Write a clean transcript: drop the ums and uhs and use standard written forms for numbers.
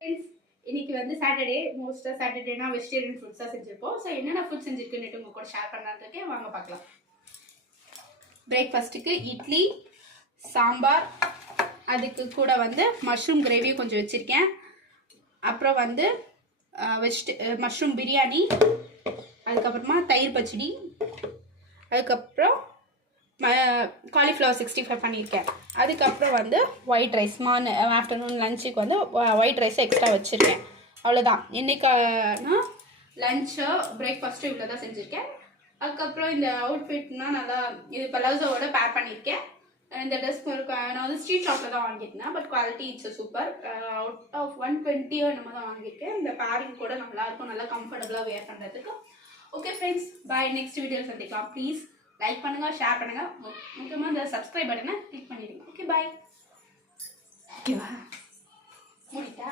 Friends இன்னைக்கு வந்து Saturday, மோஸ்ட்டாக சாட்டர்டேனா வெஜிடேரியன் ஃபுட்ஸாக செஞ்சுருப்போம். ஸோ என்னென்ன ஃபுட் செஞ்சுருக்குன்னுட்டு உங்கள் கூட ஷேர் பண்ணலான்ட்டு வாங்க பார்க்கலாம். பிரேக்ஃபாஸ்ட்டுக்கு இட்லி, சாம்பார், அதுக்கு கூட வந்து மஷ்ரூம் கிரேவியும் கொஞ்சம் வச்சுருக்கேன். அப்புறம் வந்து மஷ்ரூம் பிரியாணி, அதுக்கப்புறமா தயிர் பச்சடி, அதுக்கப்புறம் காலிஃப்ளவர் 65 பண்ணியிருக்கேன். அதுக்கப்புறம் வந்து ஒயிட் ரைஸ் ஆஃப்டர்நூன் லஞ்சுக்கு வந்து ஒயிட் ரைஸை எக்ஸ்ட்ரா வச்சுருக்கேன். அவ்வளோதான். இன்றைக்கானா லஞ்சு பிரேக்ஃபாஸ்ட்டும் இவ்வளோ தான் செஞ்சுருக்கேன். அதுக்கப்புறம் இந்த அவுட்ஃபிட்னா நல்லா இது பலோசோவோட பேர் பண்ணியிருக்கேன். இந்த ட்ரெஸ் நான் வந்து ஸ்ட்ரீட் ஷாப்பில் தான் வாங்கியிருந்தேன். But quality it's super. Out of 120 நம்ம தான் வாங்கியிருக்கேன். இந்த பேரிங் கூட நல்லாயிருக்கும், நல்லா கம்ஃபர்டபுளாக வேர் பண்ணுறதுக்கு. ஓகே ஃப்ரெண்ட்ஸ், பாய். நெக்ஸ்ட் வீடியோவில் சந்திக்கலாம். ப்ளீஸ் லைக் பண்ணுங்கள், ஷேர் பண்ணுங்கள், முக்கியமாக இந்த சப்ஸ்கிரைப் பட்டனை கிளிக் பண்ணிடுங்க. Okay bye. ஓகேவா? முடிட்டா?